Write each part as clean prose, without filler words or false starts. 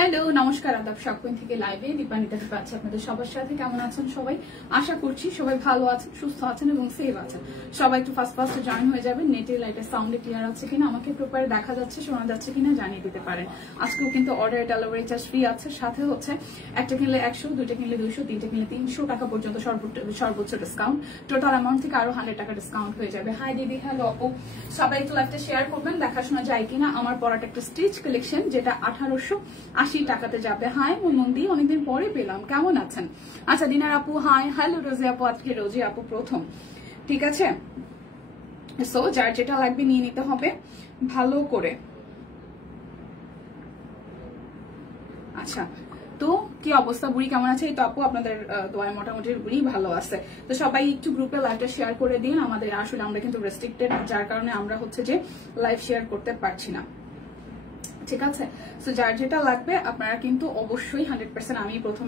Hello নমস্কার আদাব শকুইন থেকে লাইভে দীপানিতা পাচ্ছি আপনাদের সবার সাথে। কেমন আছেন সবাই? আশা করছি সবাই ভালো আছেন, সুস্থ আছেন এবং সেফ আছেন। সবাই একটু ফার্স্ট জয়েন হয়ে যাবেন। নেটে লাইটের সাউন্ডে ক্লিয়ার আছে কিনা, আমাকে প্রপার দেখা যাচ্ছে শোনা যাচ্ছে কিনা জানিয়ে দিতে পারেন। আজকেও কিন্তু অর্ডার ডেলিভারি চার্জ ফ্রি আছে, সাথে হচ্ছে একটা কিনলে 100, দুইটা কিনলে 200, তিনটা কিনলে 300 টাকা পর্যন্ত সর্বোচ্চ ডিসকাউন্ট। টোটাল অ্যামাউন্ট থেকে আরো 100 টাকা ডিসকাউন্ট হয়ে যাবে। হাই দিদি, হ্যালো আপু, সবাই একটু লাইভটা শেয়ার করবেন, দেখাশোনা যায় কিনা। আমার পরাটা একটা স্টিচ কালেকশন যেটা 1880 টাকাতে যাবে। হাই মনমন্দি, অনেকদিন পরে পেলাম, কেমন আছেন? আচ্ছা দিনার আপু হাই, হ্যালো রোজি আপু, আজকে রোজি আপু প্রথম, ঠিক আছে। সো যার যেটা লাগবে নিয়ে নিতে হবে ভালো করে। আচ্ছা তো কি অবস্থা, বুড়ি কেমন আছে? এই তো আপু আপনাদের দোয়ায় মোটামুটি বুড়ি ভালো আছে। তো সবাই একটু গ্রুপে লাইভটা শেয়ার করে দিন। আমাদের আসলে আমরা কিন্তু রেস্ট্রিক্টেড, যার কারণে আমরা হচ্ছে যে লাইভ শেয়ার করতে পারছি না, ঠিক আছে। সো যার যেটা লাগবে আপনারা কিন্তু অবশ্যই 100%, আমি প্রথম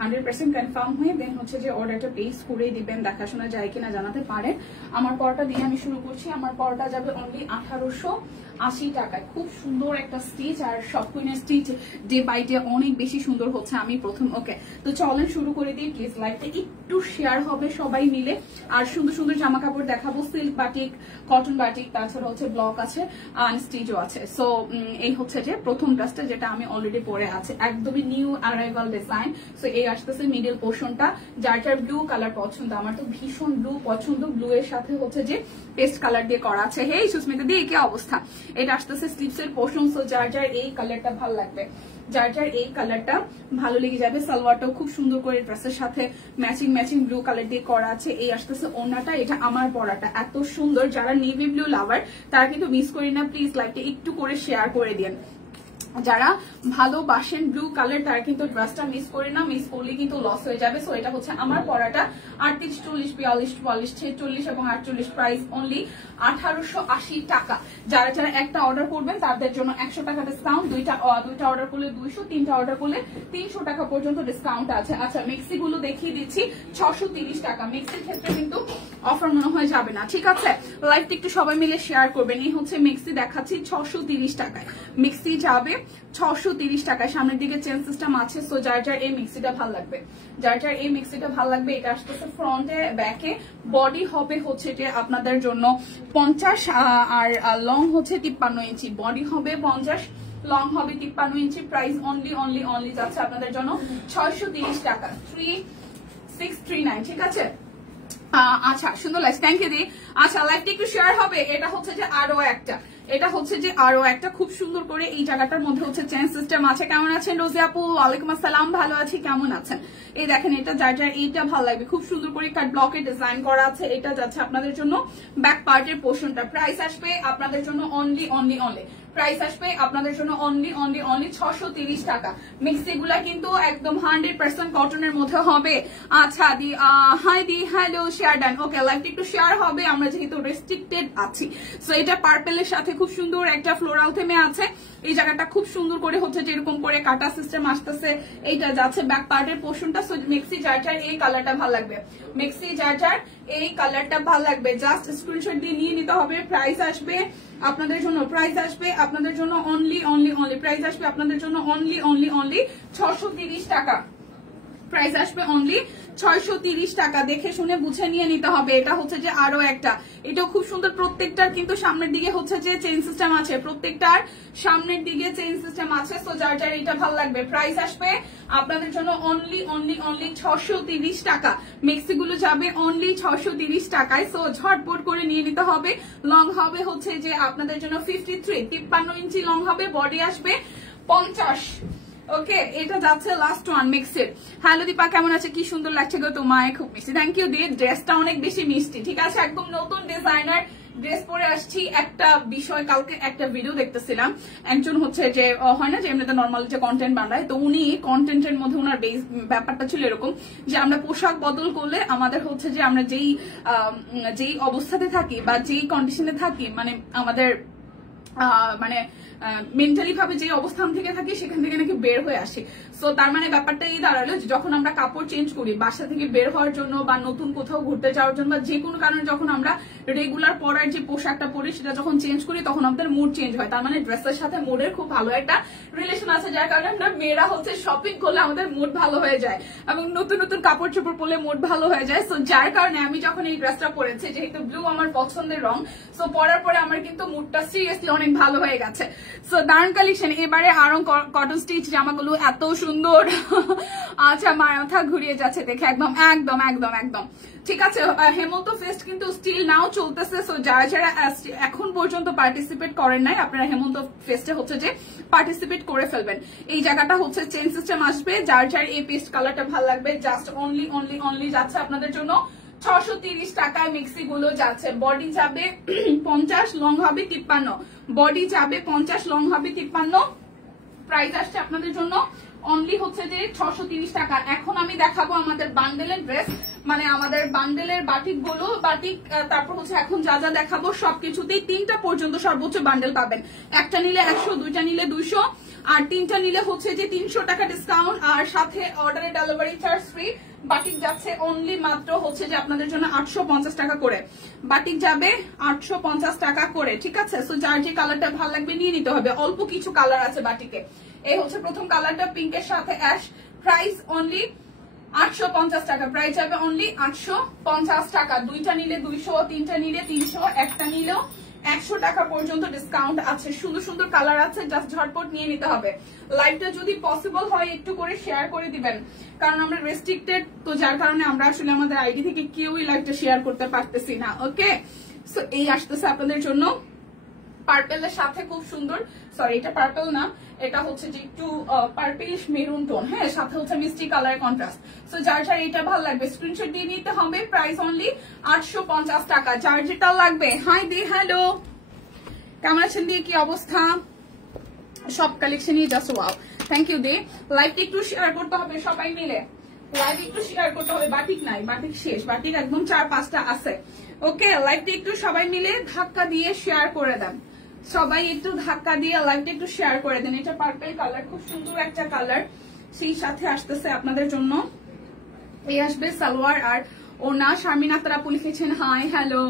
100% কনফার্ম হয়ে দেন হচ্ছে যে অর্ডারটা প্লেস করে দিবেন, দেখাশোনা যায় কিনা জানাতে পারেন। আমার পরোটা দিয়ে আমি শুরু করছি। আমার পরোটা যাবে অনলি 1880 টাকায়। খুব সুন্দর একটা স্টিচ, আর সব কুইনের স্টিচ ডে বাই ডে অনেক বেশি সুন্দর হচ্ছে, আমি প্রথম। ওকে, তো চলেন শুরু করে দিই প্লিজ। লাইভটা একটু শেয়ার হবে সবাই মিলে। আর সুন্দর সুন্দর জামা কাপড় দেখাবো, সিল্ক বাটিক, কটন বাটিক, তাছাড়া হচ্ছে ব্লক আছে, আনস্টিচও আছে। সো এই হচ্ছে যে প্রথম ড্রেসটা যেটা আমি অলরেডি পরে আছে, একদমই নিউ অ্যারাইভাল ডিজাইন। সো এই আসতেছে মিডল পোর্শনটা, যার যার ব্লু কালার পছন্দ, আমার তো ভীষণ ব্লু পছন্দ। ব্লু এর সাথে হচ্ছে যে পেস্ট কালার দিয়ে করা আছে। হেই সুস্মিতা দি, কি অবস্থা? এটা আসতেছে স্লিভস এর পোর্শন। সো যার যার এই কালারটা ভালো লাগবে, যার যার এই কালারটা ভালো লেগে যাবে। সালোয়ারটাও খুব সুন্দর করে ড্রেসের সাথে ম্যাচিং ব্লু কালার দিয়ে করা আছে। এই আসতেছে ওড়নাটা, এটা আমার পরাটা এত সুন্দর। যারা নেভি ব্লু লাভার তারা কিন্তু মিস করি না, প্লিজ লাইভটা একটু করে শেয়ার করে দিন। যারা ভালোবাসেন ব্লু কালার তারা কিন্তু ড্রেসটা মিস করে না, মিস করলে কিন্তু লস হয়ে যাবে। সো এটা হচ্ছে আমার পরাটা 38, 40, 42, 44, 46 এবং 48, প্রাইস অনলি 1880 টাকা। যারা যারা একটা অর্ডার করবেন তাদের জন্য 100 টাকা ডিসকাউন্ট, দুইটা অর্ডার করলে 200, তিনটা অর্ডার করলে 300 টাকা পর্যন্ত ডিসকাউন্ট আছে। আচ্ছা মেক্সি গুলো দেখিয়ে দিচ্ছি, 630 টাকা। মেক্সির ক্ষেত্রে কিন্তু অফার মনে হয় যাবে না, ঠিক আছে। লাইভটা একটু সবাই মিলে শেয়ার করবেন। এই হচ্ছে মেক্সি দেখাচ্ছি 630 টাকায়। মেক্সি যাবে 630 টাকায়। সামনের দিকে চেন সিস্টেম আছে। সো যার যার এই মিক্সিটা ভালো লাগবে, যার যার এই মিক্সিটা ভালো লাগবে। এটা আসতেছে ফ্রন্টে, ব্যাকে। বডি হবে হচ্ছে যে আপনাদের জন্য 50 আর লং হচ্ছে 53 ইঞ্চি। বডি হবে 50, লং হবে 53 ইঞ্চি। প্রাইস অনলি যাচ্ছে আপনাদের জন্য 630 টাকা, 3639, ঠিক আছে। আচ্ছা সুন্দর লাগছে, থ্যাংক ইউ দি। আচ্ছা লাইভটা একটু শেয়ার হবে। এটা হচ্ছে যে আরো একটা খুব সুন্দর করে এই জায়গাটার মধ্যে হচ্ছে চেন সিস্টেম আছে। কেমন আছেন রোজি আপু? ওয়ালাইকুম আসসালাম, ভালো আছি, কেমন আছেন? এই দেখেন, এটা যার যার এইটা ভালো লাগবে, খুব সুন্দর করে কাট ব্লকে ডিজাইন করা আছে। এটা যাচ্ছে আপনাদের জন্য ব্যাক পার্টের পোর্শনটা। প্রাইস আসবে আপনাদের জন্য অনলি প্রাইস আসবে আপনাদের জন্য অনলি 630 টাকা। মিক্সি গুলা কিন্তু একদম 100% কটনের মধ্যে হবে। আচ্ছা দি, হাই দি, হ্যালো, শেয়ার ডান। ওকে, লাইভটা একটু শেয়ার হবে, আমরা যেহেতু রেস্ট্রিক্টেড আছি। সো এটা পার্পেলের সাথে খুব সুন্দর একটা ফ্লোরাল থেমে আছে। এই জায়গাটা খুব সুন্দর করে হচ্ছে যেরকম করে কাটা সিস্টেম আসতেছে। এইটা যাচ্ছে ব্যাক পার্টের পোর্শনটা। সো মেক্সি যার যার এই কালারটা ভালো লাগবে, মেক্সি যার যার এই কালারটা ভালো লাগবে, জাস্ট স্ক্রিনশট দিয়ে নিয়ে নিতে হবে। প্রাইস আসবে আপনাদের জন্য অনলি প্রাইস আসবে আপনাদের জন্য অনলি 630 টাকা। প্রাইস আসবে অনলি 630 টাকা। দেখে শুনে বুঝে নিয়ে নিতে হবে। এটা হচ্ছে যে আরো একটা, এটাও খুব সুন্দর। প্রত্যেকটার কিন্তু সামনের দিকে হচ্ছে যে চেইন সিস্টেম আছে, প্রত্যেকটার সামনের দিকে চেইন সিস্টেম আছে। সো যার যার এটা ভালো লাগবে। প্রাইস আসবে আপনাদের জন্য অনলি 630 টাকা। মেক্সি গুলো যাবে অনলি 630 টাকায়। সো ঝটপট করে নিয়ে নিতে হবে। লং হবে হচ্ছে যে আপনাদের জন্য 53 ইঞ্চি লং হবে। বডি আসবে 50। ওকে, এটা যাচ্ছে লাস্ট ওয়ান মিক্সের। হ্যালো দীপা, কেমন আছে? কি সুন্দর লাগছে গো তোমায়, খুব মিষ্টি, থ্যাংক ইউ দিয়ে। ড্রেসটা অনেক বেশি মিষ্টি, ঠিক আছে। একদম নতুন ডিজাইনার ড্রেস পরে আসছি। একটা বিষয়, কালকে একটা ভিডিও দেখতেছিলাম, একজন হচ্ছে যে হয় না যে এমনিতে নর্মাল যে কন্টেন্ট বানায়, তো উনি কন্টেন্টের মধ্যে ওনার ব্যাপারটা ছিল এরকম যে আমরা পোশাক বদল করলে আমাদের হচ্ছে যে আমরা যেই অবস্থাতে থাকি বা যেই কন্ডিশনে থাকি, মানে আমাদের মানে মেন্টালি ভাবে যে অবস্থান থেকে থাকি সেখান থেকে নাকি বের হয়ে আসি। সো তার মানে ব্যাপারটা এই দাঁড়ালো যে যখন আমরা কাপড় চেঞ্জ করি বাসা থেকে বের হওয়ার জন্য বা নতুন কোথাও ঘুরতে যাওয়ার জন্য বা যে কোনো কারণে যখন আমরা রেগুলার পরার যে পোশাকটা পরি সেটা যখন চেঞ্জ করি তখন আমাদের মুড চেঞ্জ হয়। তার মানে ড্রেসের সাথে মুডের খুব ভালো একটা রিলেশন আছে, যার কারণে আমরা মেয়েরা হচ্ছে শপিং করলে আমাদের মুড ভালো হয়ে যায় এবং নতুন নতুন কাপড় চোপড় পরলে মুড ভালো হয়ে যায়। সো যার কারণে আমি যখন এই ড্রেসটা পরেছি, যেহেতু ব্লু আমার পছন্দের রং, সো পরার পরে আমার কিন্তু মুডটা সিরিয়াসলি অনেক ভালো হয়ে গেছে। সো দারুন কালেকশন। এবারে আরো কটন স্টিচ জামাগুলো এত সুন্দর। আচ্ছা, মাথা ঘুরিয়ে যাচ্ছে দেখে, একদম একদম একদম একদম ঠিক আছে। হেমন্ত ফেস্ট কিন্তু স্টিল নাও চলতেছে। সো যারা যারা এখন পর্যন্ত পার্টিসিপেট করেন নাই, আপনারা হেমন্ত ফেস্টে হচ্ছে যে পার্টিসিপেট করে ফেলবেন। এই জায়গাটা হচ্ছে চেন সিস্টেম আসবে। যার যার এই পেস্ট কালারটা ভালো লাগবে, জাস্ট অনলি অনলি অনলি যাচ্ছে আপনাদের জন্য 630 টাকায় মিক্সি গুলো যাচ্ছে। বডি যাবে 50, লং হবে 53। বডি যাবে 50, লং হবে 53। প্রাইস আসছে আপনাদের জন্য অনলি হচ্ছে যে 630 টাকা। এখন আমি দেখাবো আমাদের বান্ডেলের ড্রেস, মানে আমাদের বান্ডেলের বাটিক গুলো, বাটিক তারপর হচ্ছে এখন যা যা দেখাবো সবকিছুতেই 3টা পর্যন্ত সর্বোচ্চ বান্ডেল পাবেন। একটা নিলে 100, দুইটা নিলে 200, আর 3টা নিলে হচ্ছে যে 300 টাকা ডিসকাউন্ট, আর সাথে অর্ডারে ডেলিভারি চার্জ ফ্রি। বাটিক যাচ্ছে অনলি মাত্র হচ্ছে যে আপনাদের জন্য 850 টাকা করে। বাটিক যাবে 850 টাকা করে, ঠিক আছে। সো যার যে কালারটা ভালো লাগবে নিয়ে নিতে হবে। অল্প কিছু কালার আছে বাটিকে। এই হচ্ছে প্রথম কালারটা পিঙ্কের সাথে অ্যাশ। প্রাইস অনলি 850 টাকা। প্রাইস যাবে অনলি 850 টাকা। দুইটা নিলে 200, 3টা নিলে 300, একটা নিলেও 100 টাকা পর্যন্ত ডিসকাউন্ট আছে। সুন্দর সুন্দর কালার আছে, জাস্ট ঝটপট নিয়ে নিতে হবে। লাইভটা যদি পসিবল হয় একটু করে শেয়ার করে দিবেন, কারণ আমরা রেস্ট্রিক্টেড, তো যার কারণে আমরা আসলে আমাদের আইডি থেকে কেউই লাইভটা শেয়ার করতে পারতেছি না। ওকে, সো এই আসতেছে আপনাদের জন্য পার্পেলের সাথে খুব সুন্দর, সরি এটা পার্পল না, এটা হচ্ছে যে একটু পার্পলিশ মেরুন টোন, হ্যাঁ, সাথে হচ্ছে মিষ্টি কালার কন্ট্রাস্ট। সো যার যার এটা ভালো লাগবে স্ক্রিনশট দিয়ে নিতে হবে। প্রাইস অনলি 850 টাকা। যার যেটা লাগবে। হাই দি, হ্যালো, কেমন আছেন দিয়ে, কি অবস্থা? সব কালেকশনই জাস্ট ওয়াও, থ্যাংক ইউ দে। লাইভটা একটু শেয়ার করতে হবে সবাই মিলে, লাইভ একটু শেয়ার করতে হবে। বাটিক নাই, বাটিক শেষ, বাটিক একদম 4-5টা আছে। ওকে, লাইভটা একটু সবাই মিলে ধাক্কা দিয়ে শেয়ার করে দেন। সবাই একটু ধাক্কা দিয়ে লাইভটা একটু শেয়ার করে দেন। এটা পার্পল কালার, খুব সুন্দর একটা কালার। সেই সাথে আসতেছে আপনাদের জন্য এই আসবে সালোয়ার আর ওনা। শারমিন আক্তার আপু লিখেছেন হাই, হ্যালো।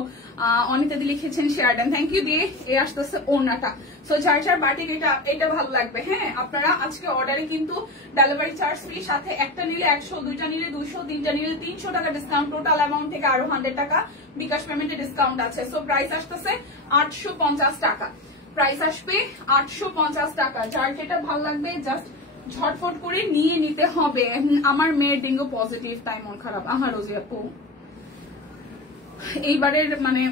অনিতা দি লিখেছেন শেয়ার দেন, থ্যাংক ইউ দিয়ে। এই আসতেছে ওনাটা। সো যার যার বাটিক এটা ভালো লাগবে, হ্যাঁ, আপনারা আজকে অর্ডারে কিন্তু ডেলিভারি চার্জ ফ্রি, সাথে একটা নিলে 100, দুইটা নিলে 200, 3টা নিলে 300 টাকা ডিসকাউন্ট। টোটাল অ্যামাউন্ট থেকে আরো 100 টাকা বিকাশ পেমেন্টে ডিসকাউন্ট আছে। সো প্রাইস আসতেছে 850 টাকা। প্রাইস আসবে 850 টাকা। যার যেটা ভালো লাগবে জাস্ট ঝটফট করে নিয়ে নিতে হবে। আমার মেয়ের ডেঙ্গু পজিটিভ, তাই মন খারাপ। আমার রোজি আপু এইবারের মানে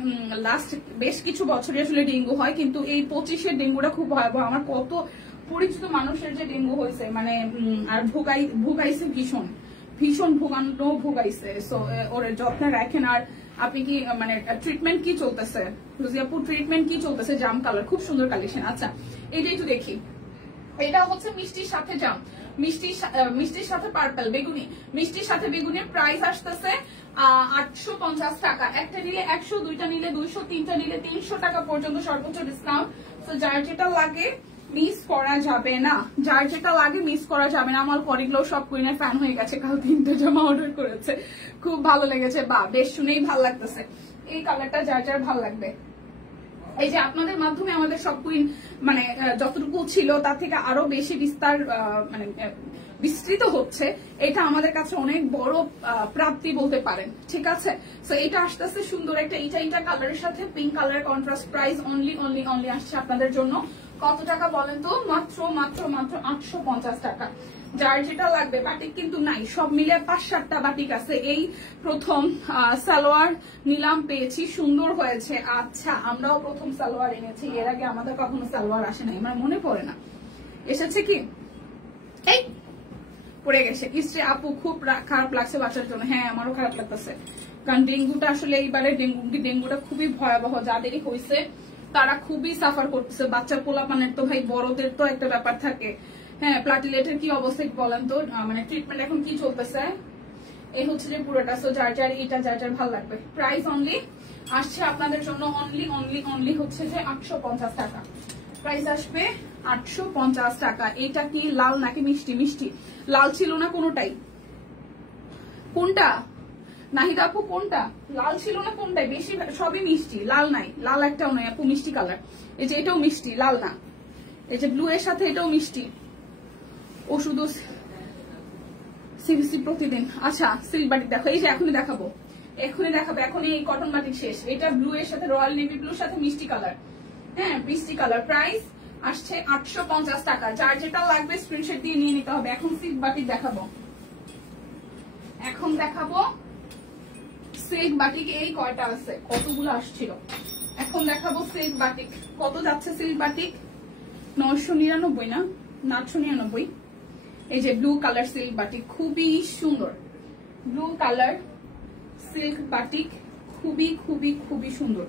লাস্ট বেশ কিছু বছরে আসলে ডেঙ্গু হয়, কিন্তু এই 25-এর ডেঙ্গুটা খুব ভয়াবহ। আমার কত পরিচিত মানুষের যে ডেঙ্গু হয়েছে, মানে আর ভুগাইছে ভীষণ ভীষণ ভুগাইছে। সো ওর যত্নে রাখেন। আর আপনি কি মানে ট্রিটমেন্ট কি চলতেছে রোজিয়াপুর, ট্রিটমেন্ট কি চলতেছে? জাম কালার, খুব সুন্দর কালেকশন। আচ্ছা, এইটাই তো দেখি। এটা হচ্ছে মিষ্টির সাথে জাম, মিষ্টির সাথে পার্পল, বেগুনি, মিষ্টির সাথে বেগুনির প্রাইস আসতেছে 850 টাকা। একটা নিলে 100, দুইটা নিলে 200, 3টা নিলে 300 টাকা পর্যন্ত সর্বোচ্চ ডিসকাউন্ট। তো যার যেটা লাগে মিস করা যাবে না, যার যেটা লাগে মিস করা যাবে না। আমার কলিগগুলো সব কুইনের ফ্যান হয়ে গেছে, কাল 3টে জামা অর্ডার করেছে, খুব ভালো লেগেছে। বা বেশ শুনেই ভালো লাগতেছে। এই কালারটা যার যার ভালো লাগবে। এই যে আপনাদের মাধ্যমে আমাদের সব কুইন মানে যতটুকু ছিল তার থেকে আরো বেশি বিস্তার মানে বিস্তৃত হচ্ছে, এটা আমাদের কাছে অনেক বড় প্রাপ্তি বলতে পারেন, ঠিক আছে। সো এটা আসতেছে সুন্দর একটা এটা কালারের সাথে pink colour contrast. Price only only only আসছে আপনাদের জন্য কত টাকা বলেন তো? মাত্র মাত্র মাত্র 850 টাকা। যার যেটা লাগবে, বাটিক কিন্তু নাই, সব মিলে 5-7টা বাটিক আছে। এই প্রথম সালোয়ার নিলাম, পেয়েছি, সুন্দর হয়েছে। আচ্ছা, আমরাও প্রথম সালোয়ার এনেছি, এর আগে আমাদের কখনো সালোয়ার আসে নাই, আমার মনে পড়ে না এসেছে কি। এই পড়ে গেছে ইস্ত্রি আপু, খুব খারাপ লাগছে বাচ্চার জন্য। হ্যাঁ, আমারও খারাপ লাগতেছে, কারণ ডেঙ্গুটা আসলে এইবারে ডেঙ্গুটা খুবই ভয়াবহ। যাদেরই হয়েছে তারা খুবই সাফার করতেছে। বাচ্চা পোলাপানের তো ভাই, বড়দের তো একটা ব্যাপার থাকে। হ্যাঁ, প্লাটিলেটের কি অবস্থা বলেন তো, মানে ট্রিটমেন্ট এখন কি চলতেছে? এই হচ্ছে যে পুরোটা। সো যার যার এটা যার যার ভালো লাগবে। প্রাইস অনলি আসছে আপনাদের জন্য অনলি অনলি অনলি হচ্ছে যে 850 টাকা। প্রাইস আসবে 850 টাকা। এটা কি লাল নাকি মিষ্টি? মিষ্টি। লাল ছিল না কোনোটাই। কোনটা নাহিদা আপু? কোনটা লাল ছিল না কোনটাই? বেশি সবই মিষ্টি, লাল নাই। লাল একটাও নাই আপু, মিষ্টি কালার। এই যে এটাও মিষ্টি, লাল না। এই যে ব্লু এর সাথে এটাও মিষ্টি। ও শুধু সিবিসি প্রতিদিন। আচ্ছা সিল্ক বাটিক দেখো, এই যে এখনই দেখাবো, এখন এই কটন বাটিক শেষ। এটা ব্লু এর সাথে রয়্যাল নেভি ব্লুর সাথে মিষ্টি কালার। হ্যাঁ মিষ্টি কালার। প্রাইস আসছে 850 টাকা। যার যেটা লাগবে স্ক্রিনশট দিয়ে নিয়ে নিতে হবে। এখন সিল্ক বাটিক দেখাবো, সিল্ক বাটিক এই কয়টা আছে, কতগুলো আসছিল। এখন দেখাবো সিল্ক বাটিক। কত যাচ্ছে সিল্ক বাটিক? 999 না, 899। এই যে ব্লু কালার সিল্ক বাটিক, খুবই সুন্দর। ব্লু কালার সিল্ক বাটিক খুবই খুবই খুবই সুন্দর।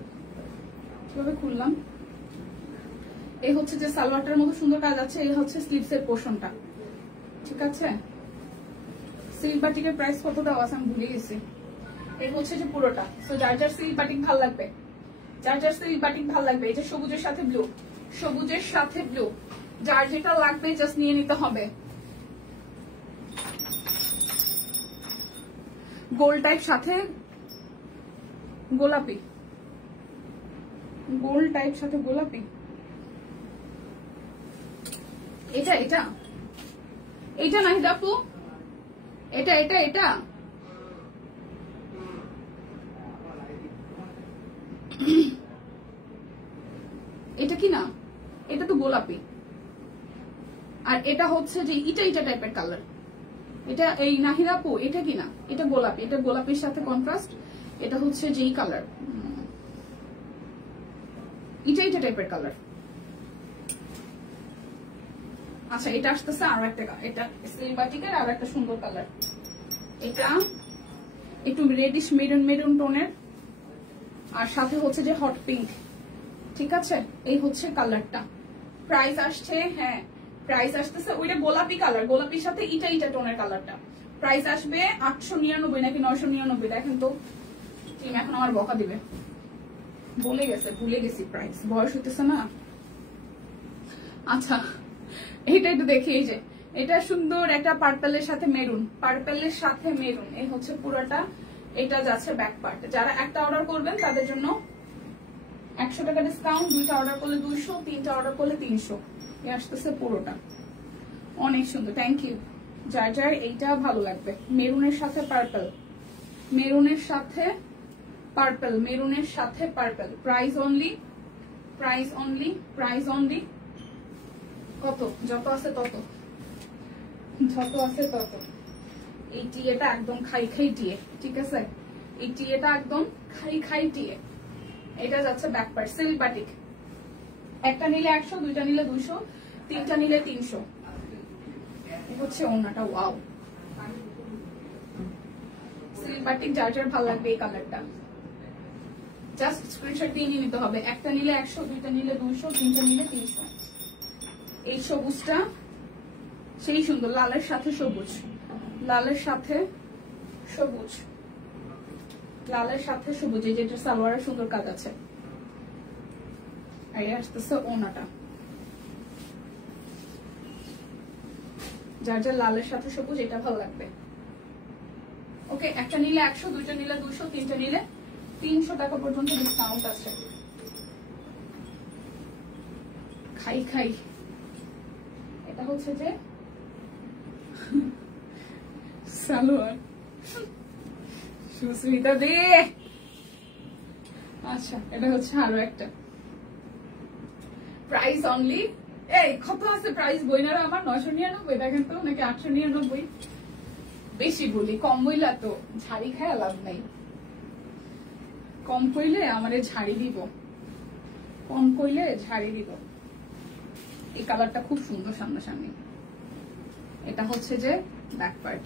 কিভাবে খুললাম? এই হচ্ছে যে সালোয়ারটার মতো সুন্দর কাজ আছে। এই হচ্ছে স্লিভস এর পোর্শনটা, ঠিক আছে। সিল্ক বাটিকের প্রাইস কত দেওয়া আছে আমি ভুলে গেছি। এই হচ্ছে যে পুরোটা। সো যার যার সিল্ক বাটিক ভাল লাগবে, এই যে সবুজের সাথে ব্লু, যার যেটা লাগবে জাস্ট নিয়ে নিতে হবে। গোল টাইপ সাথে গোলাপি, এটা নাহিদ আপু, এটা কি না? এটা তো গোলাপি। আর এটা হচ্ছে যে ইটা টাইপের কালার। এটা এই নাহিদ আপু, এটা কি না? এটা গোলাপি, এটা গোলাপির সাথে কন্ট্রাস্ট। এটা হচ্ছে যে কালার, ইটা টাইপের কালার। আচ্ছা এটা আসতেছে আরো একটা, এটা সিল্ক বাটিকের আর একটা সুন্দর কালার। এটা একটু রেডিশ মেরুন টোনের, আর সাথে হচ্ছে যে হট পিঙ্ক, ঠিক আছে। এই হচ্ছে কালারটা। প্রাইস আসছে, হ্যাঁ প্রাইস আসতেছে ওইটা গোলাপি কালার, গোলাপির সাথে ইটা টোনের কালারটা। প্রাইস আসবে 899 নাকি 999? দেখেন তো, টিম এখন আমার বকা দিবে, ভুলে গেছি প্রাইস, বয়স হইতেছে না। আচ্ছা এটা একটু দেখি। এই যে এটা সুন্দর একটা পার্পেলের সাথে মেরুন, এই হচ্ছে পুরোটা। এটা যাচ্ছে ব্যাক পার্ট। যারা একটা অর্ডার করবেন তাদের জন্য 100 টাকা ডিসকাউন্ট, 2টা অর্ডার করলে 200, 3টা অর্ডার করলে 300। এ আসতেছে পুরোটা, অনেক সুন্দর। Thank you. যার এইটা ভালো লাগবে, মেরুনের সাথে পার্পেল, প্রাইস অনলি কত? যত আছে তত। এই টিয়েটা একদম খাই টিয়ে, ঠিক আছে। এই টিয়েটা একদম খাই টিয়ে। এটা যাচ্ছে ব্যাক পার্ট, সিল্ক বাটিক। একটা নিলে 100, 2টা নিলে 200, 3টা নিলে 300। হচ্ছে ওড়নাটা, ওয়াও। সিল্ক বাটিক যার ভালো লাগবে এই কালারটা জাস্ট স্ক্রিনশট দিয়ে নিতে হবে। একটা নিলে 100, 2টা নিলে 200, 3টা নিলে 300। এই সবুজটা সেই সুন্দর, লালের সাথে সবুজ, এই যেটা সালোয়ারের সুন্দর কাজ আছে। আর আসতেছে ওনাটা, যার লালের সাথে সবুজ এটা ভালো লাগবে। ওকে, একটা নিলে 100, 2টা নিলে 200, 3টা নিলে 300 টাকা পর্যন্ত ডিসকাউন্ট আছে। খাই এটা হচ্ছে যে সালোয়ার, সুস্মিতা দে। আচ্ছা এটা হচ্ছে আরো একটা। প্রাইস অনলি, এই কত আছে প্রাইস? বইনারা আমার 999 দেখেন তো, নাকি 899? বেশি বলি, কম বইলা তো ঝাড়ি খায় লাভ নাই। কম কইলে আমারে ঝাড়ি দিব, এই কালারটা খুব সুন্দর সামনাসামনি। এটা হচ্ছে যে ব্যাক পার্ট।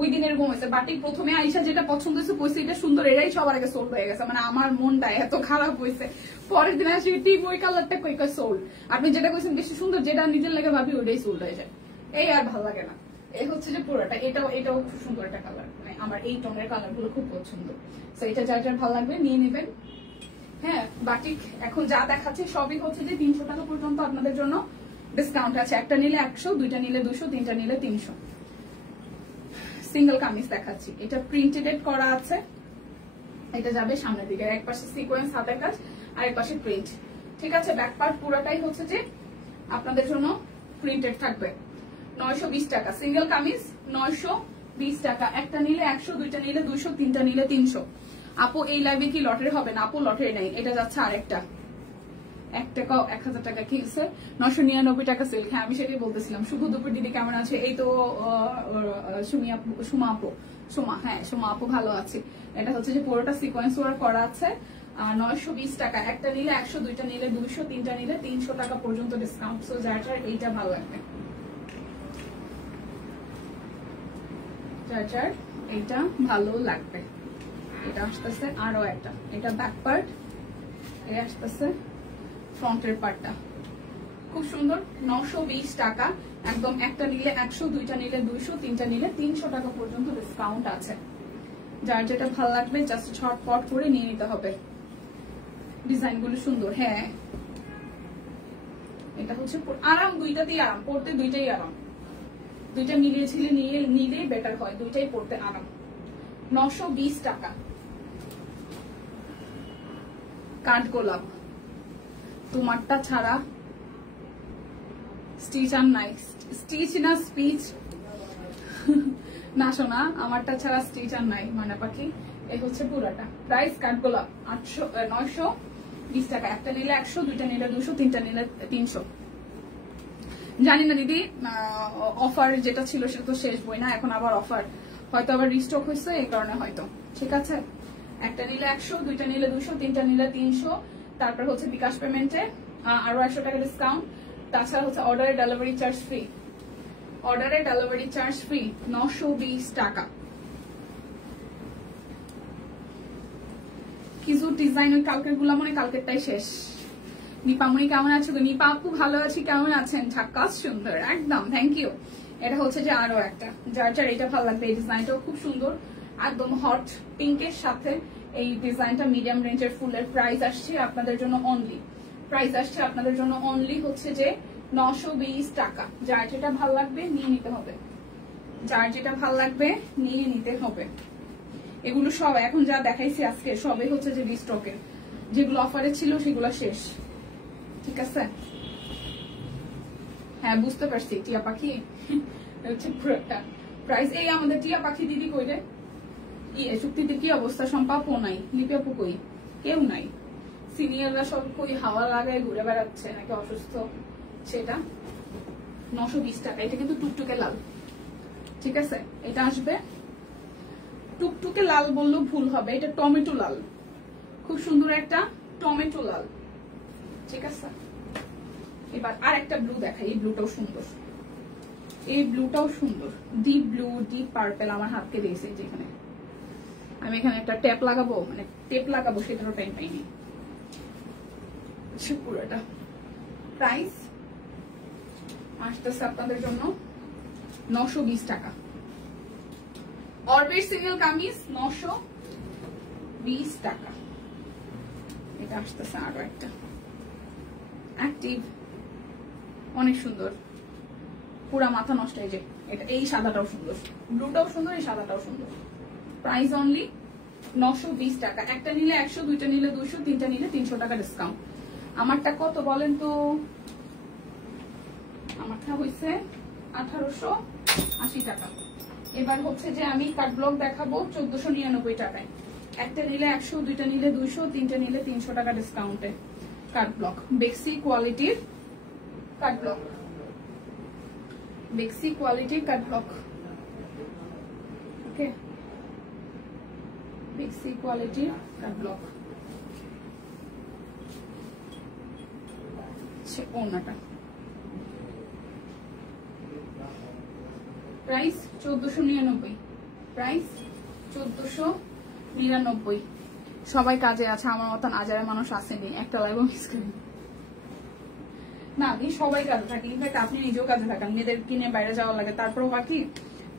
ওই দিন এরকম হয়েছে, বাটিক প্রথমে আইসা যেটা পছন্দ হয়েছে কইছে এটা সুন্দর, এরাই সবার আগে সোল্ড হয়ে গেছে। মানে আমার মনটা এত খারাপ হয়েছে। পরের দিন আসি ঠিক ওই কালারটা কই সোল্ড। আপনি যেটা কইছেন বেশি সুন্দর, যেটা নিজের লাগে ভাবি ওইটাই সোল্ড হয়ে যায়। এই আর ভালো লাগে না। এই হচ্ছে যে পুরোটা, এটাও খুব সুন্দর একটা কালার। মানে আমার এই টনের কালার গুলো খুব পছন্দ। তো এটা যার ভালো লাগবে নিয়ে নেবেন। হ্যাঁ বাটিক এখন যা দেখাচ্ছে সবই হচ্ছে যে 300 টাকা পর্যন্ত আপনাদের জন্য ডিসকাউন্ট আছে। একটা নিলে 100, দুইটা নিলে 200, তিনটা নিলে 300। সিঙ্গেল কামিজ দেখাচ্ছি, এটা প্রিন্টেড করা আছে, এটা যাবে সামনের দিকে, এক পাশে সিকোয়েন্স হাতের কাজ আর এক পাশে প্রিন্ট। ঠিক আছে, ব্যাক পার্ট পুরোটাই হচ্ছে যে আপনাদের জন্য প্রিন্টেড থাকবে। 920 টাকা সিঙ্গেল কামিজ, 920 টাকা। একটা নিলে 100, দুইটা নিলে 200, তিনটা নিলে 300। আপু এই লাইভে কি লটারি হবে না? আপু লটারি নাই, এটা যাচ্ছে আরেকটা 1 টাকা 1000 টাকা কিনছে, 999 টাকা সেল। হ্যাঁ আমি সেটাই বলতেছিলাম। শুভ দুপুর দিদি কেমন আছে? এই তো সুমা আপু ভালো আছে। এটা হচ্ছে যে পুরোটা সিকোয়েন্স ওয়ার্ক করা আছে, 920 টাকা। একটা নিলে 100, দুইটা নিলে 200, তিনটা নিলে 300 টাকা পর্যন্ত ডিসকাউন্ট। সো যার এইটা ভালো লাগবে, যার এইটা ভালো লাগবে। এটা আসতেছে আরো একটা, এটা ব্যাক পার্ট, এই আসতেছে ফ্রন্টের পার্টটা, খুব সুন্দর। 920 টাকা একদম। একটা নিলে 100, দুইটা নিলে 200, তিনটা নিলে 300 টাকা পর্যন্ত ডিসকাউন্ট আছে। যার যেটা ভালো লাগবে জাস্ট ঝটপট করে নিয়ে নিতে হবে। ডিজাইনগুলো সুন্দর। হ্যাঁ এটা হচ্ছে আরাম, দুইটাতেই আরাম, পড়তে দুইটাই আরাম। দুইটা মিলিয়ে ছিলে নিলেই বেটার হয়, দুইটাই পড়তে আরাম। 920 টাকা। কাঠ গোলাপ, তোমারটা ছাড়া স্টিচ আর নাই। স্টিচ না স্পিচ না শোনা, আমারটা ছাড়া স্টিচ আর নাই মানে পাখি। এই হচ্ছে পুরাটা প্রাইস। কাঠ গোলাপ 920 টাকা। একটা নিলে 100, দুইটা নিলে 200, তিনটা নিলে 300। জানি না দিদি, অফার যেটা ছিল সেটা তো শেষ বই না, এখন আবার অফার হয়তো আবার রিস্টক হয়েছে, এই কারণে হয়তো। ঠিক আছে, একটা নিলে 100, দুইটা নিলে 200, তিনটা নিলে 300। তারপর হচ্ছে বিকাশ পেমেন্টে আরো 100 টাকা ডিসকাউন্ট। তাছাড়া হচ্ছে অর্ডারে ডেলিভারি চার্জ ফ্রি, অর্ডারে ডেলিভারি চার্জ ফ্রি। 920 টাকা। কিছু ডিজাইন ওই কালকের গুলা মনে কালকেরটাই শেষ। নিপামনি কেমন আছো? নিপা আপু ভালো আছি, কেমন আছেন? ঝাক্কাস সুন্দর একদম, থ্যাংক ইউ। এটা হচ্ছে যে আরো একটা, যার এটা ভালো লাগবে। এই ডিজাইনটাও খুব সুন্দর, একদম হট পিঙ্কের সাথে এই ডিজাইনটা মিডিয়াম রেঞ্জের ফুলের। প্রাইস আসছে আপনাদের জন্য অনলি, প্রাইস আসছে আপনাদের জন্য অনলি হচ্ছে যে 920 টাকা। যার যেটা ভালো লাগবে নিয়ে নিতে হবে, যার যেটা ভালো লাগবে নিয়ে নিতে হবে। এগুলো সব এখন যা দেখাইছি আজকে সবই হচ্ছে যে রিস্টকের, যেগুলো অফারে ছিল সেগুলো শেষ। ঠিক আছে, হ্যাঁ বুঝতে পারছি। টিয়া পাখি হচ্ছে প্রাইস। এই আমাদের টিয়া পাখি দিদি কইলে শক্তিদের কি অবস্থা? সম্পাপও নাই, লিপিয়াপু কই, কেউ নাই। সিনিয়ররা সব কই হাওয়া লাগায় ঘুরে বেড়াচ্ছে নাকি অসুস্থ, সেটা। 920 টাকা। এটা কিন্তু টুকটুকে লাল। ঠিক আছে, এটা আসবে টুকটুকে লাল বললেও ভুল হবে, এটা টমেটো লাল, খুব সুন্দর একটা টমেটো লাল। ঠিক আছে, এবার আর একটা ব্লু দেখাই। এই ব্লুটাও সুন্দর, এই ব্লুটাও সুন্দর। Deep blue, deep purple. আমার হাতকে দিয়েছে যেখানে আমি এখানে একটা ট্যাপ লাগাবো, মানে টেপ লাগাবো, সেটারও টাইম পাইনি। পুরোটা প্রাইস আসতেছে আপনাদের জন্য 920 টাকা। অরবিট সিঙ্গেল কামিজ 920 টাকা। এটা আসতেছে আরো একটা অ্যাক্টিভ, অনেক সুন্দর, পুরা মাথা নষ্ট হয়ে যায়। এটা এই সাদাটাও সুন্দর, ব্লুটাও সুন্দর, এই সাদাটাও সুন্দর। প্রাইস অনলি 920 টাকা। একটা নিলে 100, দুইটা নিলে 200, তিনটা নিলে 300 টাকা ডিসকাউন্ট। আমারটা কত বলেন তো? আমারটা হয়েছে 1880 টাকা। এবার হচ্ছে যে আমি কাট ব্লক দেখাবো 1499 টাকায়। একটা নিলে 100, দুইটা নিলে 200, তিনটা নিলে 300 টাকা ডিসকাউন্টে। কাট ব্লক, বেক্সি কোয়ালিটির কাট ব্লক, বেক্সি কোয়ালিটির কাট ব্লক। ওকে, বেক্সি কোয়ালিটির কাট ব্লক। ওনাটা প্রাইস 1499, প্রাইস 1499। সবাই কাজে আছে, আমার মতন আজারে মানুষ আসেনি, একটা লাইভও মিস করি না। সবাই কাজে থাকে, ইনফ্যাক্ট আপনি নিজেও কাজে থাকেন, মেয়েদের কিনে বাইরে যাওয়া লাগে। তারপরও বাকি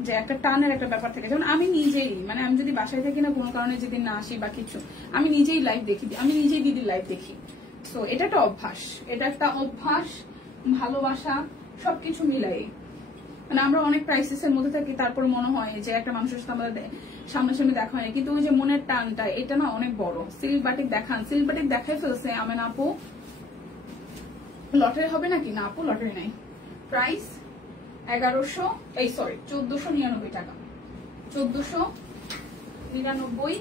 যে একটা টানের একটা ব্যাপার থাকে। যেমন আমি নিজেই, মানে আমি যদি বাসায় থাকি না কোনো কারণে যেদিন না আসি বা কিছু, আমি নিজেই লাইভ দেখি, আমি নিজেই দিদির লাইভ দেখি। সো এটা একটা অভ্যাস, এটা একটা অভ্যাস, ভালোবাসা সবকিছু মিলাই। মানে আমরা অনেক ক্রাইসিসের মধ্যে থাকি, তারপর মনে হয় যে একটা মানুষের সাথে আমাদের সামনাসামনি দেখা হয় না, কিন্তু ওই যে মনের টানটা এটা না অনেক বড়। সিল্ক বাটিক দেখান, সিল্ক বাটিক দেখাই ফেলছে আমেন আপু। লটারি হবে নাকি? না আপু লটারি নাই। প্রাইস 1499 টাকা, 1499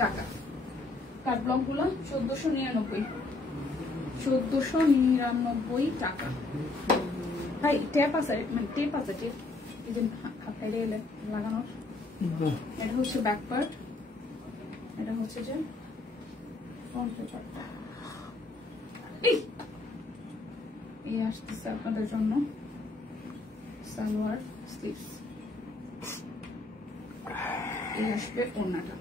টাকা। কার্ড ব্লক গুলো 1499 টাকা। ভাই টেপ আছে, মানে টেপ আছে, টেপ এই যে হাতে লাগানোর। এটা হচ্ছে ব্যাক পার্ট, এটা হচ্ছে যে ফ্রন্ট পেপারটা। এই আসতেছে আপনাদের জন্য সালোয়ার স্লিভস, এই আসবে ওড়নাটা।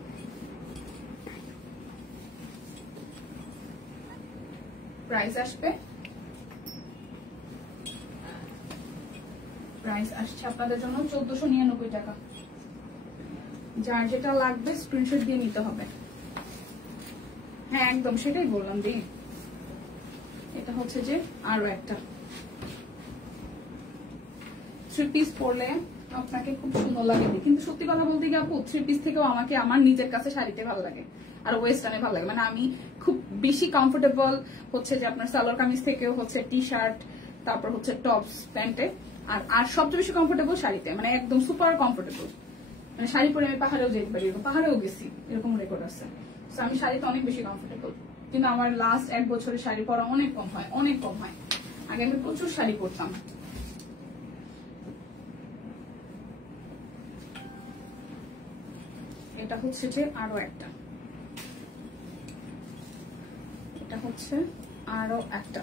প্রাইস আসবে, প্রাইস আসছে আপনাদের জন্য 1499 টাকা। যার যেটা লাগবে স্ক্রিনশট দিয়ে নিতে হবে। হ্যাঁ একদম সেটাই বললাম দি। এটা হচ্ছে যে আরো একটা 3 পিস পরলে আপনাকে খুব সুন্দর লাগে, কিন্তু সত্যি কথা বলতে গিয়ে আপু 3 পিস থেকেও আমাকে আমার নিজের কাছে শাড়িতে ভালো লাগে আর ওয়েস্টার্নে ভালো লাগে। মানে আমি খুব বেশি কমফোর্টেবল হচ্ছে যে আপনার সালোয়ার কামিজ থেকেও হচ্ছে টি শার্ট, তারপর হচ্ছে টপস প্যান্টে, আর সবচেয়ে বেশি কমফোর্টেবল শাড়িতে, মানে একদম সুপার কমফোর্টেবল। মানে শাড়ি পরে আমি পাহাড়েও যেতে পারি, পাহাড়েও গেছি, এরকম রেকর্ড আছে। তো আমি শাড়িতে অনেক বেশি কমফোর্টেবল, কিন্তু আমার লাস্ট 1 বছরে শাড়ি পরা অনেক কম হয়, অনেক কম হয়। আগে আমি প্রচুর শাড়ি পরতাম। এটা হচ্ছে যে আরো একটা, এটা হচ্ছে আরো একটা।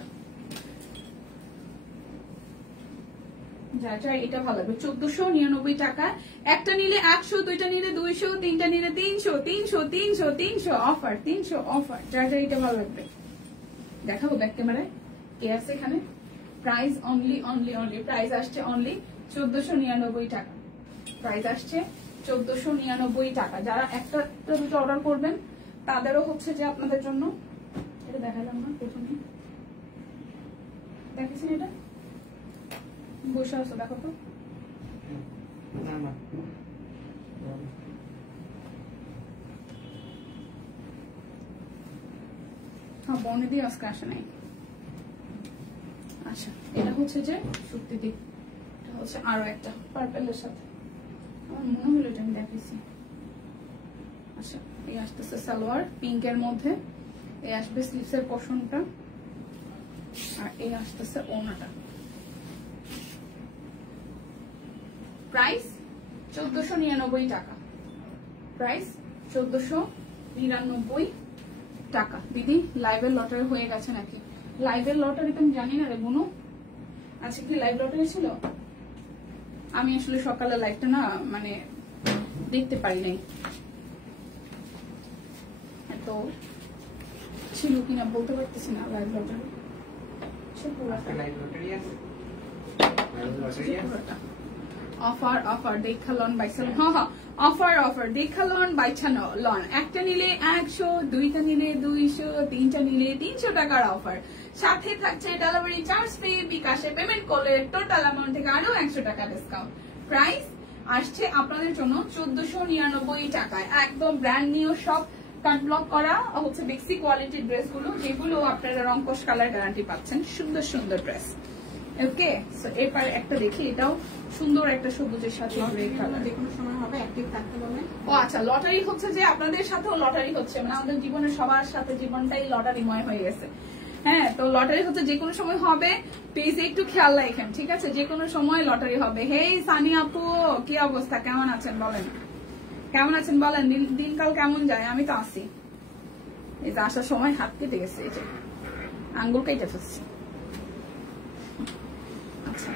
যা এটা ভালো লাগবে 1499 টাকা। একটা নিলে 100, দুইটা নিলে 200, তিনটা নিলে 300, 300, 300, 300 অফার, 300 অফার। যা এটা ভালো লাগবে দেখাবো ব্যাক ক্যামেরায় কে আছে এখানে। প্রাইস অনলি প্রাইস আসছে অনলি 1499 টাকা। প্রাইস আসছে 1499 টাকা। যারা একটা দুটো অর্ডার করবেন তাদেরও হচ্ছে যে আপনাদের জন্য, এটা দেখালাম না প্রথমে, দেখেছেন এটা বসে আসো, দেখো তো হ্যাঁ বনে দিয়ে আজকে আসে নাই। আচ্ছা এটা হচ্ছে যে সত্যি দিক, এটা হচ্ছে আরো একটা পার্পেলের সাথে, আমার মনে হলো এটা আমি দেখেছি। আচ্ছা এই আসতেছে সালোয়ার পিঙ্কের মধ্যে, এই আসবে স্লিভসের পোর্শনটা, আর এই আসতেছে ওড়নাটা। প্রাইস 1499 টাকা। প্রাইস 1499 টাকা। দিদি লাইভের লটারি হয়ে গেছে নাকি? লাইভের লটারি তো আমি জানি না রে বোনো, আচ্ছা কি লাইভ লটারি ছিল? আমি আসলে সকালে লাইভটা না মানে দেখতে পারি নাই, তো ছিল কিনা বলতে পারতেছি না। লাইভ লটারি অফার দেখালন বাইসালন, হ্যাঁ অফার দেখালন বাইছালন। একটা নিলে 100, দুইটা নিলে 200, তিনটা নিলে 300 টাকার অফার। সাথে থাকছে ডেলিভারি চার্জ ফ্রি, বিকাশে পেমেন্ট করলে টোটাল অ্যামাউন্ট থেকে আরো 100 টাকা ডিসকাউন্ট। প্রাইস আসছে আপনাদের জন্য 1499 টাকায়। একদম ব্র্যান্ড নিউ সব কাট ব্লক করা হচ্ছে বেসিক কোয়ালিটির ড্রেসগুলো, যেগুলো আপনারা রংকশ কালার গ্যারান্টি পাচ্ছেন। সুন্দর সুন্দর ড্রেস। ওকে সো এরপর একটা দেখি, এটাও সুন্দর একটা সবুজের সাথে যেকোনো সময় হবে, অ্যাক্টিভ থাকতে বলে। ও আচ্ছা লটারি হচ্ছে যে আপনাদের সাথেও লটারি হচ্ছে, মানে আমাদের জীবনের সবার সাথে জীবনটাই লটারিময় হয়ে গেছে। হ্যাঁ তো লটারি হচ্ছে যে কোনো সময় হবে, প্লিজ একটু খেয়াল রাখেন ঠিক আছে, যে কোনো সময় লটারি হবে। হেই সানি আপু কি অবস্থা, কেমন আছেন বলেন, কেমন আছেন বলেন, দিনকাল কেমন যায়? আমি তো আসি, এই যে আসার সময় হাত কেটে গেছে, এই যে আঙ্গুল কেটে ফেলছি। আচ্ছা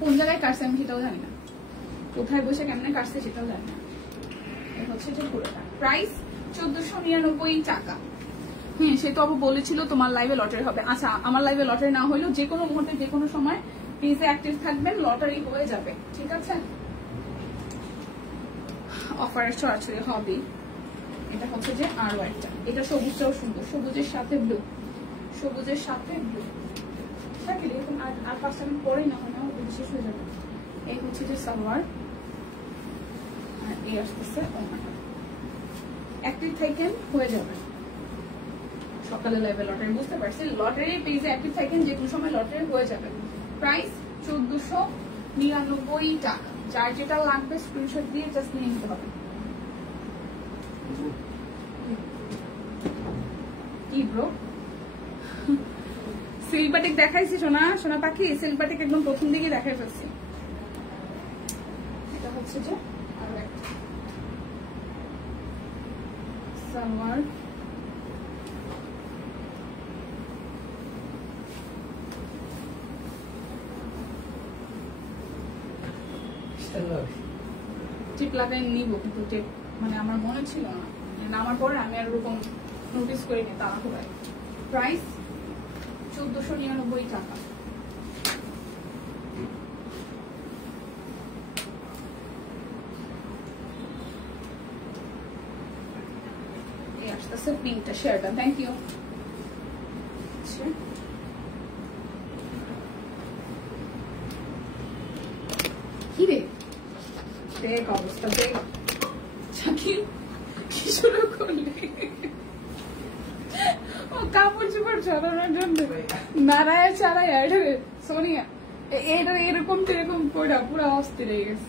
কোন জায়গায় কাটছে আমি সেটাও জানি না, কোথায় বসে কেমনে কাটছে সেটাও জানি না। এই হচ্ছে যে পুরোটা। প্রাইস 1499 টাকা। হ্যাঁ সে তো আবু বলেছিল তোমার লাইভে লটারি হবে। আচ্ছা আমার লাইভে লটারি না হইলেও যে কোনো মুহূর্তে যে কোনো সময় প্লিজ অ্যাক্টিভ থাকবেন, লটারি হয়ে যাবে ঠিক আছে। অফারের ছড়াছড়ি হবে। এটা হচ্ছে যে আরো একটা, এটা সবুজটাও সুন্দর, সবুজের সাথে ব্লু, সবুজের সাথে ব্লু থাকলে এখন আর 5 মিনিট পরেই না হয় না শেষ হয়ে যাবে। এই হচ্ছে যে সালোয়ার, আর এই আসতেছে ওড়নাটা। অ্যাক্টিভ থাকেন হয়ে যাবে সকালে লাইভে লটারি, বুঝতে পারছি লটারি পেজে অ্যাক্টিভ থাকেন যে কোনো সময় লটারি হয়ে যাবে। প্রাইস 1499 টাকা। যার যেটা লাগবে স্ক্রিনশট দিয়ে জাস্ট নিয়ে নিতে হবে। কি ব্রো সিলবাটিক দেখাইছি সোনা, সোনা পাখি সিলবাটিক একদম প্রথম দিকে দেখাই ফেলছি। এটা হচ্ছে যে আরো একটা সালোয়ার, টিপ লাগাই নিব কিন্তু টিপ মানে আমার মনে ছিল না, নামার পরে আমি আর ওরকম নোটিস করিনি তাড়াহুড়ায়। প্রাইস 1499 টাকা। এই আসতেছে পিঙ্কটা শেয়ারটা, থ্যাংক ইউ। কি রে দেখ অবস্থা, দেখ চাকি কি শুরু করলে ও কাপড় চোপড় ছড়ানোর জন্য নারায় চারায় সোনিয়া এটা এরকম এরকম পড়া পুরো অস্থির হয়ে গেছে।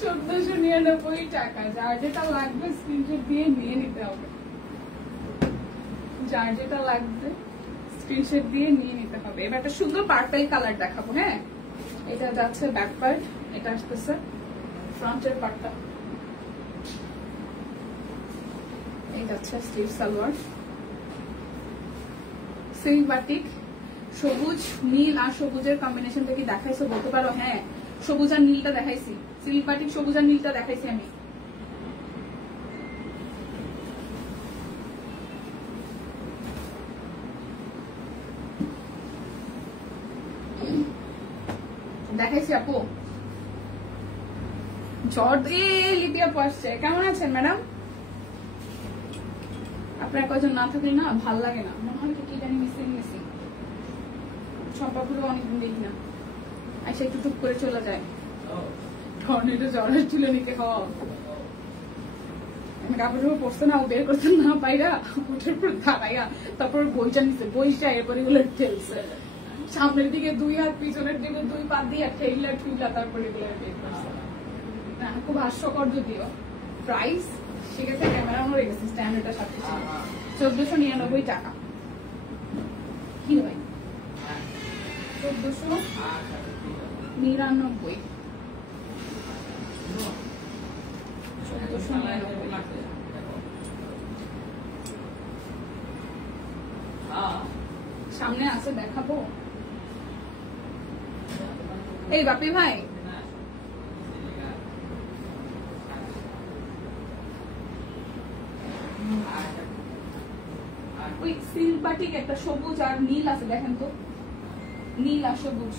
1499 টাকা। যার যেটা লাগবে স্ক্রিনশট দিয়ে নিয়ে নিতে হবে, যার যেটা লাগবে স্ক্রিনশট দিয়ে নিয়ে নিতে হবে। এবার একটা সুন্দর পার্পল কালার দেখাবো। হ্যাঁ, এটা যাচ্ছে ব্যাক পার্ট, এটা আসতেছে ফ্রন্টের পার্টটা। এই যাচ্ছে স্লিভ সালোয়ার, সিল্ক বাটিক, সবুজ নীল আর সবুজের কম্বিনেশনটা কি দেখাইছো বলতে পারো? হ্যাঁ, সবুজ আর নীলটা দেখাইছি, সিল্ক বাটিক সবুজ আর নীলটা দেখাইছি আমি। দেখাইছি আপু। ঝড় লিপিয়া পড়ছে। কেমন আছেন ম্যাডাম? আপনার কয়জন না থাকলে না ভাল লাগে না, মনে হয় কি জানি মিসিং মিসিং। সম্পর্কগুলো অনেকদিন দেখি না, আইসা একটু টুক করে চলে যায়। টর্নেডো জ্বর তুলে নিতে হওয়া কাপড় পড়ছে না, ও বের করতে না পাইরা ওটার উপর দাঁড়াইয়া তারপর বইটা নিচ্ছে, বইটা এরপর এগুলো ঠেলছে সামনের দিকে 2 হাত, পিছনের দিকে 2 পা দিয়ে ঠেইলা ঠুইলা তারপরে এগুলো বের করছে। খুব হাস্যকর যদিও। প্রাইস সেক্ষেত্রে ক্যামেরা মরে গেছে, স্ট্যান্ডার্ডটা সাথে ছিল 1499 টাকা। কি ভাই 1499। 1499 সামনে আছে, দেখাবো। এই বাপি ভাই ওই সিল্ক বাটিক একটা সবুজ আর নীল আছে, দেখেন তো, নীল আর সবুজ,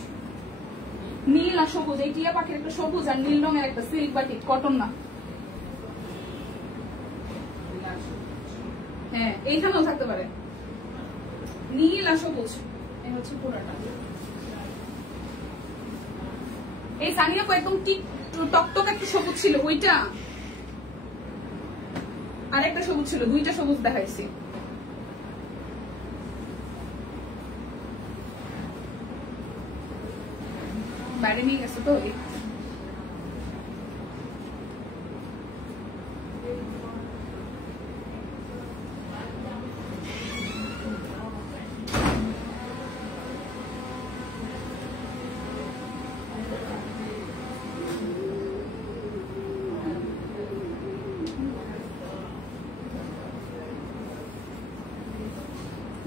নীল আর সবুজ। এই টিয়া পাখির একটা সবুজ আর নীল রঙের একটা সিল্ক বাটিক, কটন না। হ্যাঁ, এইখানেও থাকতে পারে নীল আর সবুজ। এই হচ্ছে পুরাটা। এই সানিয়া একদম কি টকটক একটা সবুজ ছিল, ওইটা আর একটা সবুজ ছিল, 2টা সবুজ দেখাইছি। বাইরে নিয়ে গেছে তো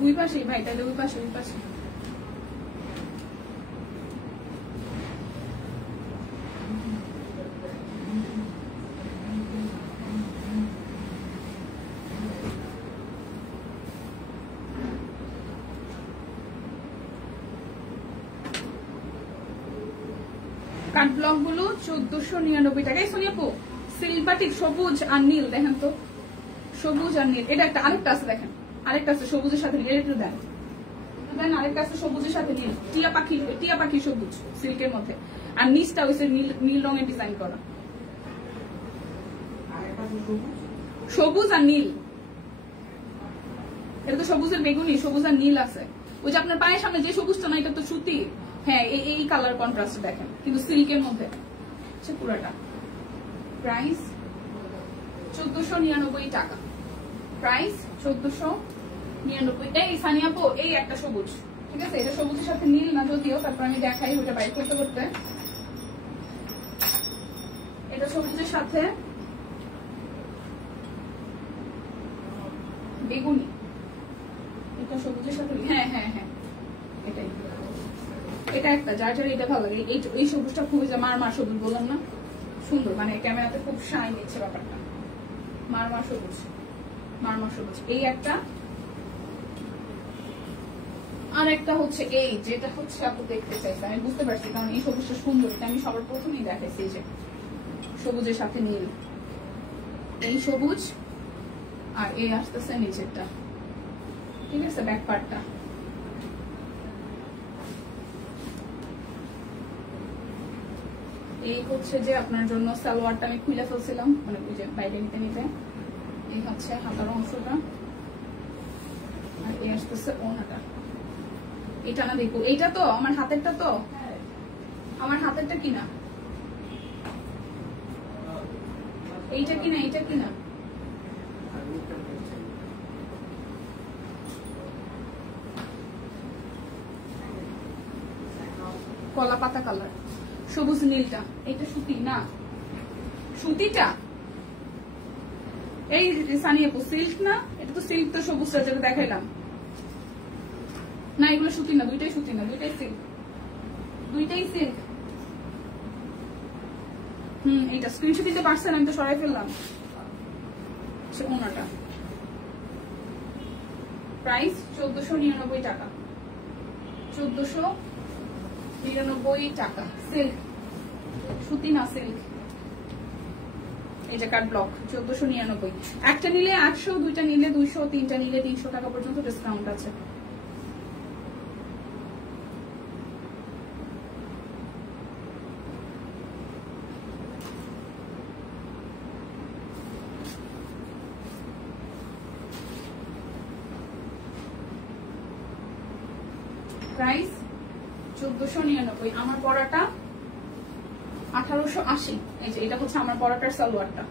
ওই পাশে ভাই, তাহলে ওই পাশে, ওই পাশে। কাট ব্লক গুলো 1499 টাকায়। সোনিয়াপু সিল্ক বাটিক সবুজ আর নীল দেখেন তো, সবুজ আর নীল। এটা একটা আরেকটা আছে দেখেন, আরেকটা আছে সবুজের সাথে নীল, একটু দেন আরেকটা আছে সবুজের সাথে নীল, টিয়া পাখি সবুজ সিল্কের মধ্যে, আর নিচটা হইছে নীল রঙের ডিজাইন করা, সবুজ আর নীল। এটা তো সবুজের বেগুনি, সবুজ আর নীল আছে। ওই যে আপনার পায়ের সামনে যে সবুজটা না, এটা তো সুতি। হ্যাঁ, এই কালার কন্ট্রাস্ট দেখেন, কিন্তু সিল্কের মধ্যে পুরাটা। প্রাইস 1499 টাকা, প্রাইস 1499। এই সানিয়াপো এই একটা সবুজ, ঠিক আছে, এটা সবুজের সাথে নীল না যদিও, তারপর আমি দেখাই ওটা বাইর করতে করতে। এটা সবুজের সাথে বেগুনি, এটা সবুজের সাথে, হ্যাঁ হ্যাঁ হ্যাঁ এটাই। এটা একটা যার যার এটা ভালো লাগে। এই সবুজটা খুবই মারমার সবুজ বললাম না, সুন্দর, মানে ক্যামেরাতে খুব শাইন দিচ্ছে ব্যাপারটা। মারমার সবুজ, মারমার সবুজ এই একটা। আর একটা হচ্ছে এই যেটা হচ্ছে আপনি দেখতে চাইছে, আমি বুঝতে পারছি, কারণ এই সবুজটা সুন্দর, এটা আমি সবার প্রথমেই দেখাইছি। যে সবুজের সাথে নীল, এই সবুজ, আর এই আসতেছে নিচেরটা, ঠিক আছে, ব্যাক পার্টটা। এই হচ্ছে যে আপনার জন্য সালোয়ারটা আমি খুলে ফেলছিলাম, মানে ওই যে বাইরে নিতে নিতে। এই হচ্ছে হাতার অংশটা, আর এই আসতেছে ওনাটা। এটা না দেখো, এইটা তো আমার হাতেরটা, তো আমার হাতেরটা কিনা, এইটা কিনা, এইটা কিনা, কলা পাতা কালার, সবুজ নীলটা। এটা সুতি না, সুতিটা এই সানিয়াপু সিল্ক না, এটা তো সিল্ক, তো সবুজটা যেটা দেখাইলাম না, এগুলো সুতি না, দুইটাই সুতি না, দুইটাই সিল্ক, দুইটাই সিল্ক। এইটা স্ক্রিনশট দিতে পারছেন, আমি তো সরাই ফেললাম। ওনাটা প্রাইস 1499 টাকা, 1499 টাকা। সিল্ক, সুতি না, সিল্ক। এই যে কাট ব্লক 1499, একটা নিলে 800, দুইটা নিলে 200, তিনটা নিলে 300 টাকা পর্যন্ত ডিসকাউন্ট আছে। প্রাইস 1499। আমার পরাটা 1880। এই যে এটা হচ্ছে আমার পরাটার সালোয়ারটা।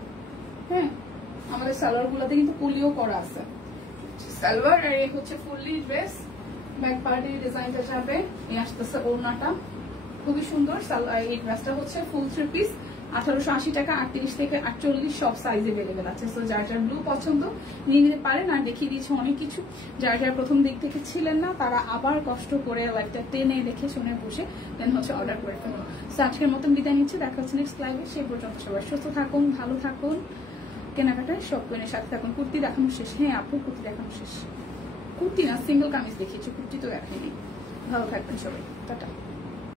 হ্যাঁ, আমাদের সালোয়ার গুলাতে কিন্তু পুলিও করা আছে। সালোয়ার আর এই হচ্ছে ফুললি ড্রেস, ব্যাক পার্টের ডিজাইনটা যাবে। এই আসতেছে ওড়নাটা, খুবই সুন্দর। এই ড্রেসটা হচ্ছে ফুল 3 পিস, 1880 টাকা। 38 থেকে 48 সব সাইজ এভেলেবেল আছে। সো যার যার ব্লু পছন্দ নিয়ে নিতে পারেন। আর দেখিয়ে দিয়েছে অনেক কিছু, যার যার প্রথম দিক থেকে ছিলেন না তারা আবার কষ্ট করে লাইভটা টেনে দেখে শুনে বসে দেন হচ্ছে অর্ডার করে ফেলুন। সো আজকের মতন বিদায় নিচ্ছে, দেখা হচ্ছে নেক্সট লাইভে। সেই পর্যন্ত সবাই সুস্থ থাকুন, ভালো থাকুন, কেনাকাটায় সব কিনের সাথে থাকুন। কুর্তি দেখানো শেষ? হ্যাঁ আপু, কুর্তি দেখানো শেষ। কুর্তি না, সিঙ্গেল কামিজ দেখিয়েছি, কুর্তি তো দেখাইনি। ভালো থাকবেন সবাই, টাটা।